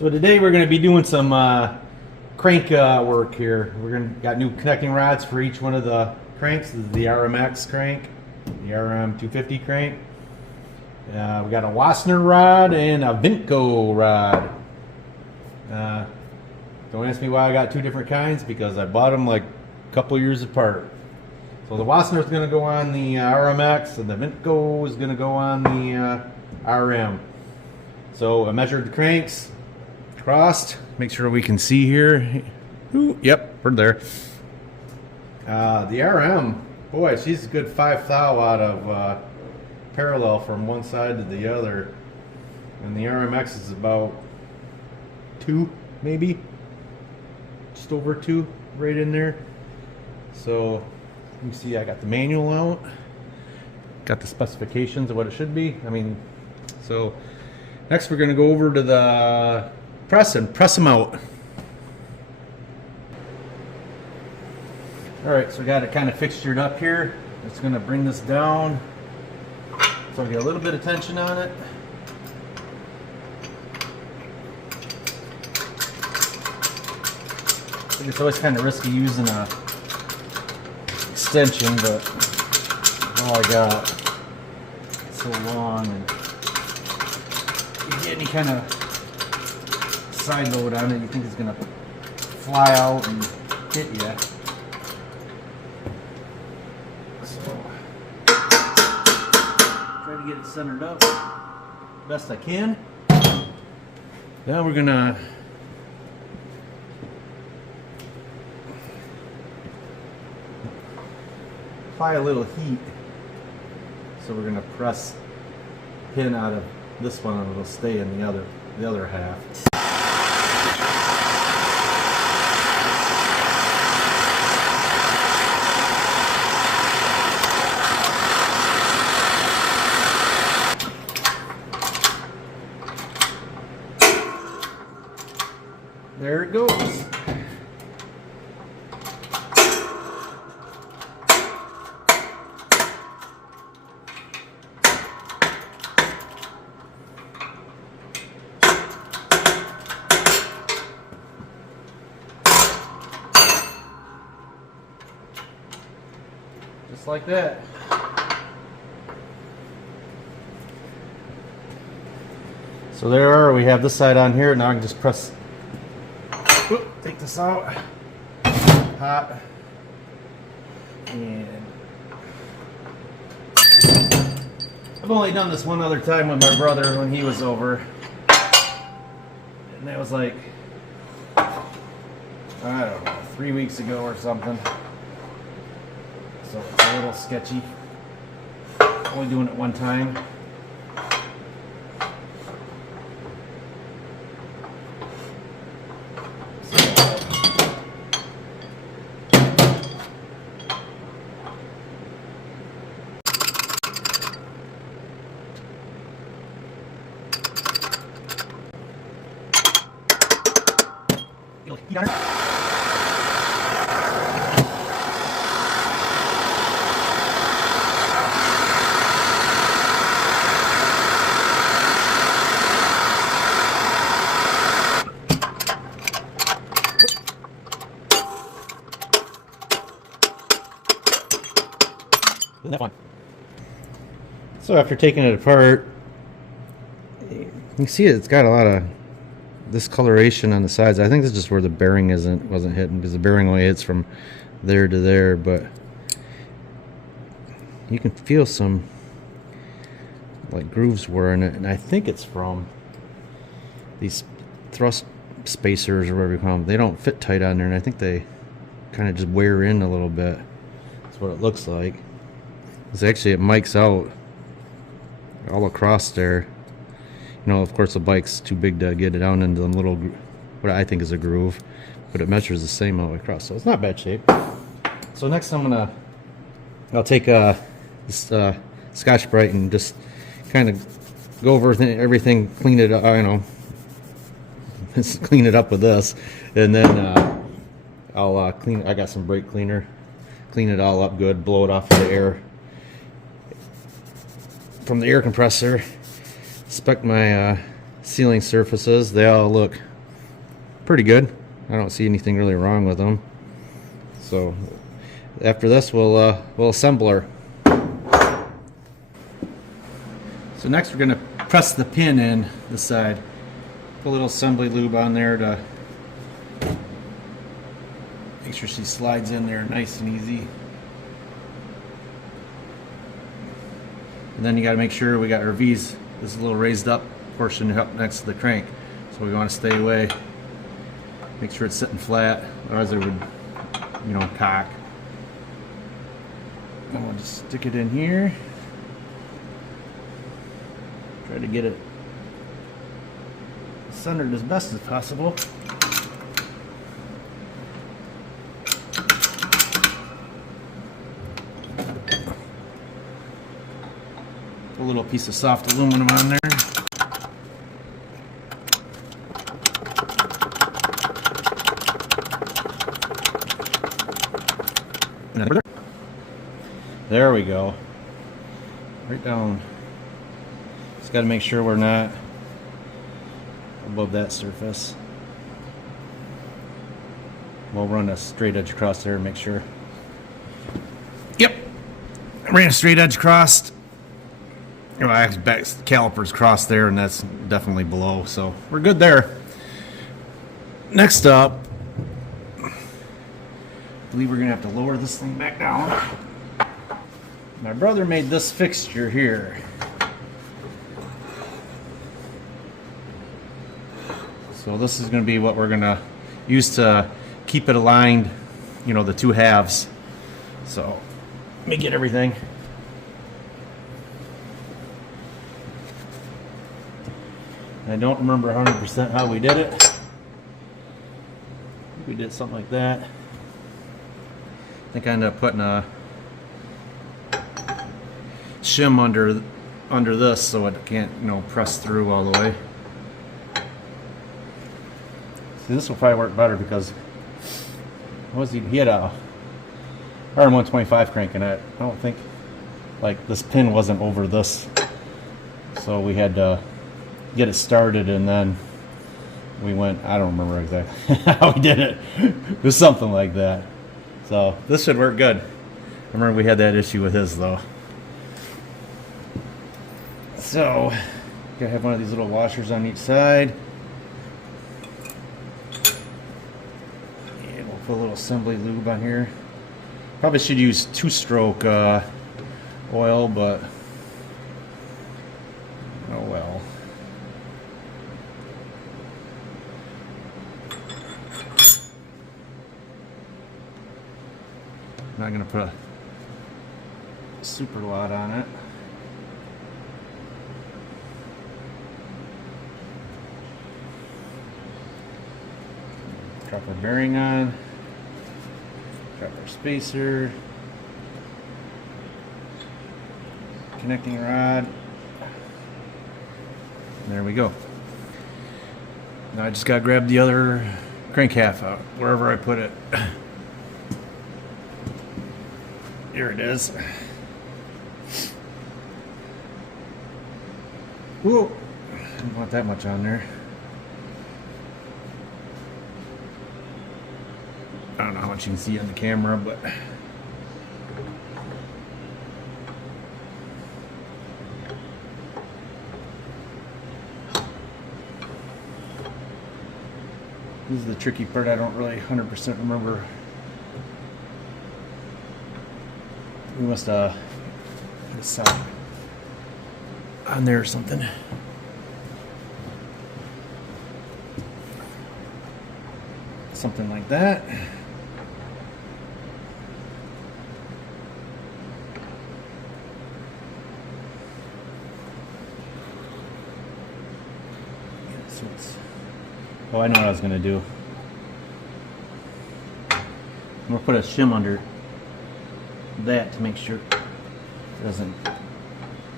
So today we're going to be doing some crank work here. Got new connecting rods for each one of the cranks. This is the RMX crank, the RM250 crank. We got a Wassner rod and a Vinco rod. Don't ask me why I got two different kinds, because I bought them like a couple years apart. So the Wassner is going to go on the RMX and the Vinco is going to go on the RM. So I measured the cranks, crossed, make sure we can see here. Ooh, yep, we're there. The RM, boy, she's a good 5 thou out of parallel from one side to the other, and the RMX is about 2, maybe just over 2, right in there. So you can see I got the manual out, got the specifications of what it should be. So next we're going to go over to the press and press them out. Alright, so I got it kind of fixtured up here. It's going to bring this down so I get a little bit of tension on it. I think it's always kind of risky using a extension, but all I got. It's so long, and you get any kind of side load on it, you think it's going to fly out and hit you. So try to get it centered up best I can. Now we're going to apply a little heat. So we're going to press pin out of this one, and it'll stay in the other half. There it goes. Just like that. So there we have this side on here. Now I can just press. Whoop, take this out. Hot. And I've only done this one other time with my brother when he was over. And that was like, I don't know, 3 weeks ago or something. So it's a little sketchy. Only doing it one time. That one. So after taking it apart, you can see it's got a lot of discoloration on the sides. I think this is just where the bearing wasn't hitting, because the bearing only hits from there to there, but you can feel some like grooves were in it, and I think it's from these thrust spacers or whatever you call them. They don't fit tight on there, and I think they kind of just wear in a little bit. That's what it looks like. It's actually, it mics out all across there. You know, of course the bike's too big to get it down into the little, what I think is a groove, but it measures the same all the way across, so it's not bad shape. So next I'll take this Scotch-Brite and just kind of go over everything, clean it up, just clean it up with this, and then I'll clean. I got some brake cleaner, clean it all up good, blow it off of the air from the air compressor. Inspect my sealing surfaces. They all look pretty good. I don't see anything really wrong with them. So after this, we'll assemble her. So next we're going to press the pin in the side. Put a little assembly lube on there to make sure she slides in there nice and easy. And then you got to make sure we got our V's, this little raised up portion up next to the crank. So we want to stay away. Make sure it's sitting flat, otherwise it would, you know, cock. And we'll just stick it in here. Try to get it centered as best as possible. A little piece of soft aluminum on there. There we go. Right down. Just got to make sure we're not above that surface. We'll run a straight edge across there and make sure. Yep. I ran a straight edge across. You know, I actually back calipers crossed there, and that's definitely below, so we're good there. Next up, I believe we're gonna have to lower this thing back down. My brother made this fixture here. So this is gonna be what we're gonna use to keep it aligned, you know, the two halves. So let me get everything. I don't remember 100% how we did it. We did something like that. I think I ended up putting a shim under this so it can't, you know, press through all the way. See, this will probably work better because he had a RM125 crank in it. I don't think, like, this pin wasn't over this, so we had to get it started, and then we went, I don't remember exactly how we did it. It was something like that. So this should work good. I remember we had that issue with his though. So gotta have one of these little washers on each side. And we'll put a little assembly lube on here. Probably should use 2-stroke oil, but oh well. I'm not going to put a super lot on it. Drop our bearing on. Drop our spacer. Connecting rod. And there we go. Now I just got to grab the other crankshaft out, wherever I put it. Here it is. Whoa! I don't want that much on there. I don't know how much you can see on the camera, but this is the tricky part. I don't really 100% remember. We must put a sock on there or something. Something like that. So oh, I know what I was going to do. I'm going to put a shim under that to make sure it doesn't,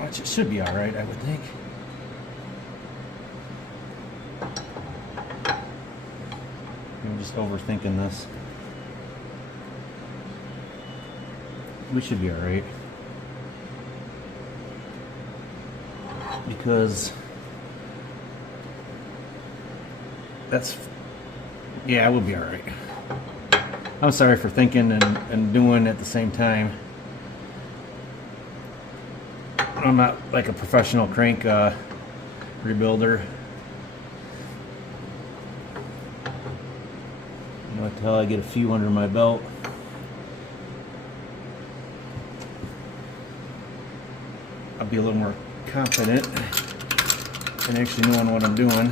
which it should be alright, I would think. I'm just overthinking this. We should be alright. Because that's Yeah, we'll be all right. I'm sorry for thinking and doing at the same time. I'm not like a professional crank rebuilder. You know, until I get a few under my belt. I'll be a little more confident in actually knowing what I'm doing.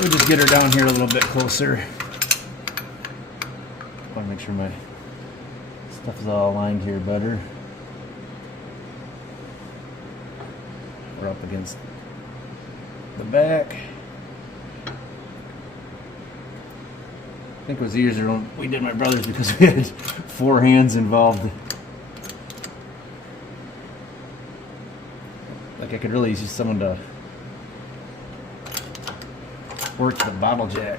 We'll just get her down here a little bit closer. I want to make sure my stuff is all aligned here better. We're up against the back. I think it was easier when we did my brother's because we had 4 hands involved. Like I could really use someone to work the bottle jack.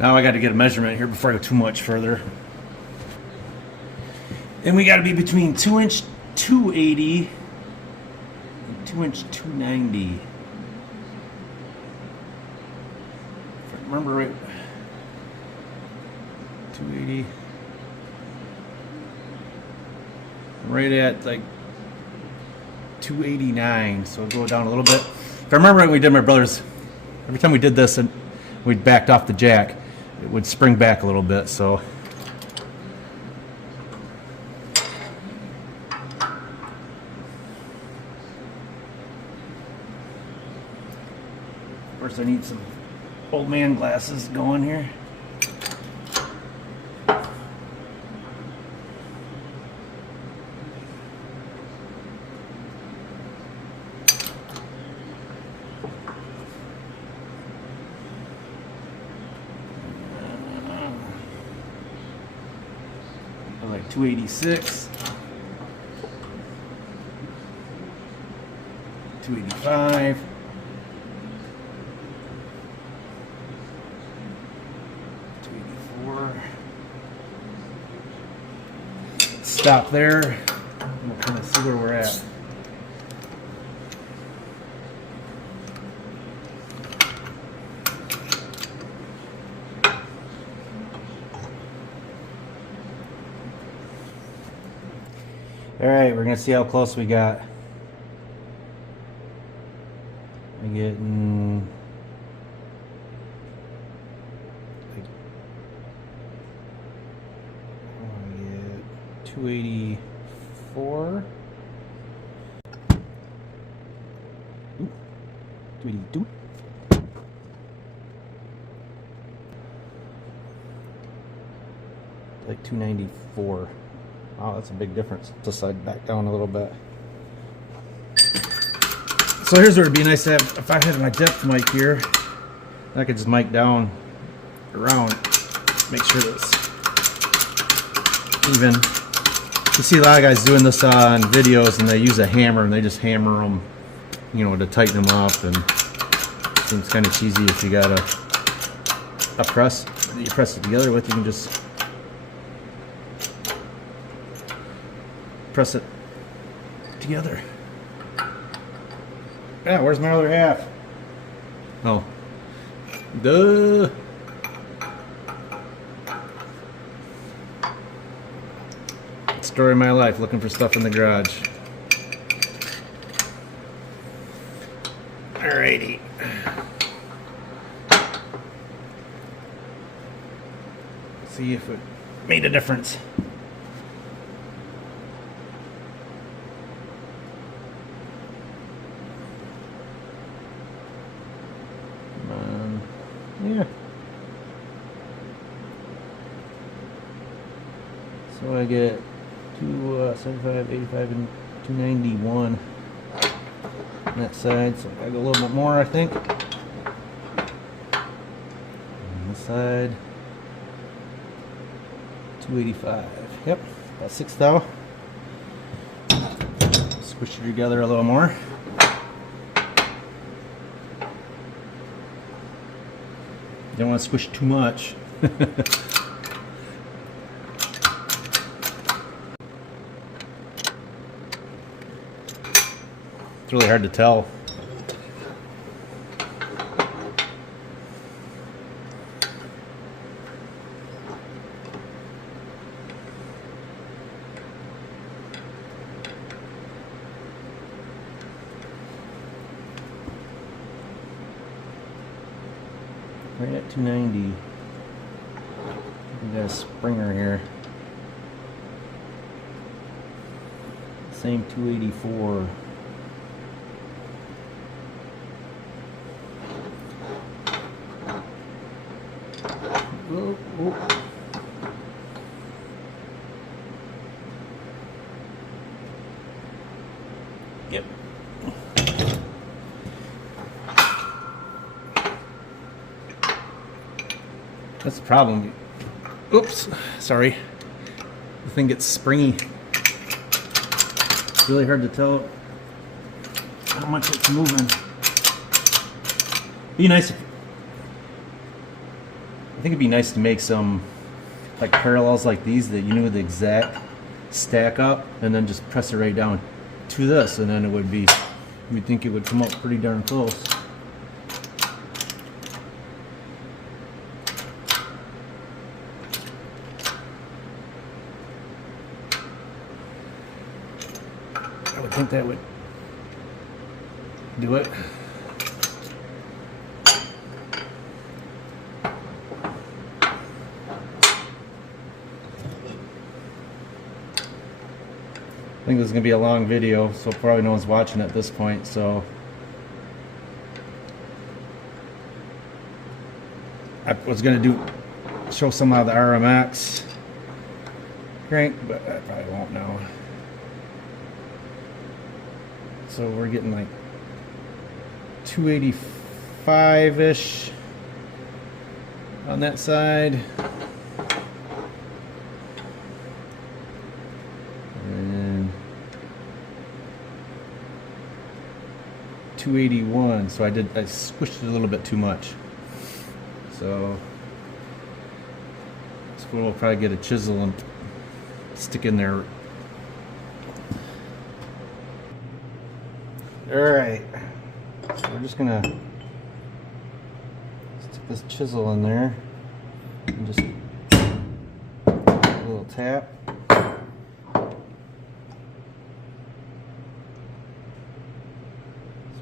Now I got to get a measurement here before I go too much further. And we got to be between 2-inch 280 and 2-inch 290. If I remember right, 280. Right at like 289, so we'll go down a little bit. If I remember right, we did my brother's, every time we did this and we backed off the jack, it would spring back a little bit, so. Of course I need some old man glasses going here. Like 286, 285, 284. Stop there. We'll kind of see where we're at. Alright, we're going to see how close we got. I'm getting like 284. 282. Like 294. Wow, that's a big difference. Just slide back down a little bit. So here's where it'd be nice to have, if I had my depth mic here, I could just mic down around, make sure it's even. You see a lot of guys doing this on videos and they use a hammer and they just hammer them, you know, to tighten them up, and it seems kind of cheesy. If you got a press that you press it together with, you can just press it together. Yeah, where's my other half? Oh. Duh. Story of my life, looking for stuff in the garage. Alrighty. See if it made a difference. Yeah. So I get 275, 85, and 291 on that side. So I go a little bit more, I think. On this side, 285. Yep, about 6 thou. Squish it together a little more. Don't want to squish too much. It's really hard to tell. Right at 290. We got a Springer here. Same 284. Oh, oh. Yep. That's the problem. Oops, sorry. The thing gets springy. It's really hard to tell how much it's moving. Be nice. I think it'd be nice to make some like parallels like these that you knew the exact stack up, and then just press it right down to this, and then it would be. You'd think it would come up pretty darn close. I would think that would do it. I think this is going to be a long video, so probably no one's watching at this point, so I was going to show some of the RMX crank, but I probably won't now. So we're getting like 285-ish on that side. And 281. So I squished it a little bit too much. So we'll probably get a chisel and stick in there. Alright, so we're just gonna stick this chisel in there and just a little tap.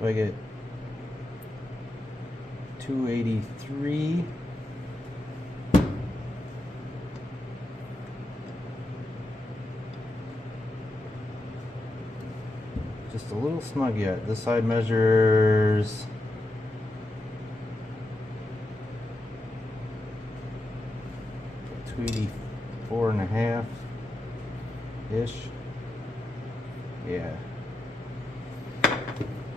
So I get 283. Just a little snug yet. This side measures 284.5 ish. Yeah. I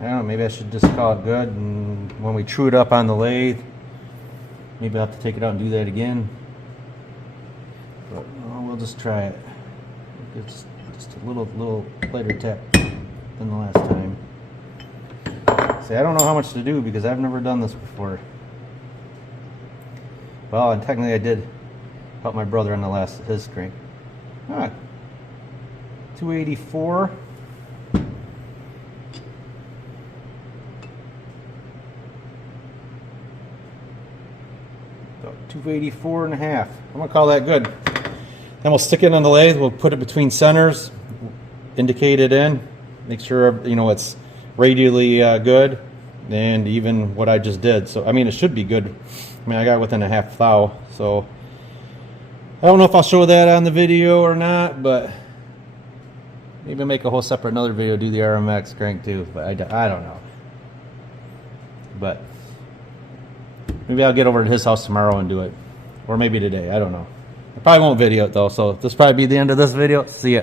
don't know, maybe I should just call it good, and when we true it up on the lathe, maybe I'll have to take it out and do that again. But we'll just try it. It's just a little lighter tap than the last time. See, I don't know how much to do because I've never done this before. Well, and technically I did help my brother on his crank. Alright. 284. About 284.5. I'm gonna call that good. Then we'll stick it on the lathe, we'll put it between centers, indicate it in. Make sure it's radially good, and even what I just did. So I mean, it should be good. I mean, I got within a half thou. So I don't know if I'll show that on the video or not, but maybe make a whole separate another video, do the RMX crank too. But I don't know. But maybe I'll get over to his house tomorrow and do it, or maybe today. I don't know. I probably won't video it though. So this will probably be the end of this video. See ya.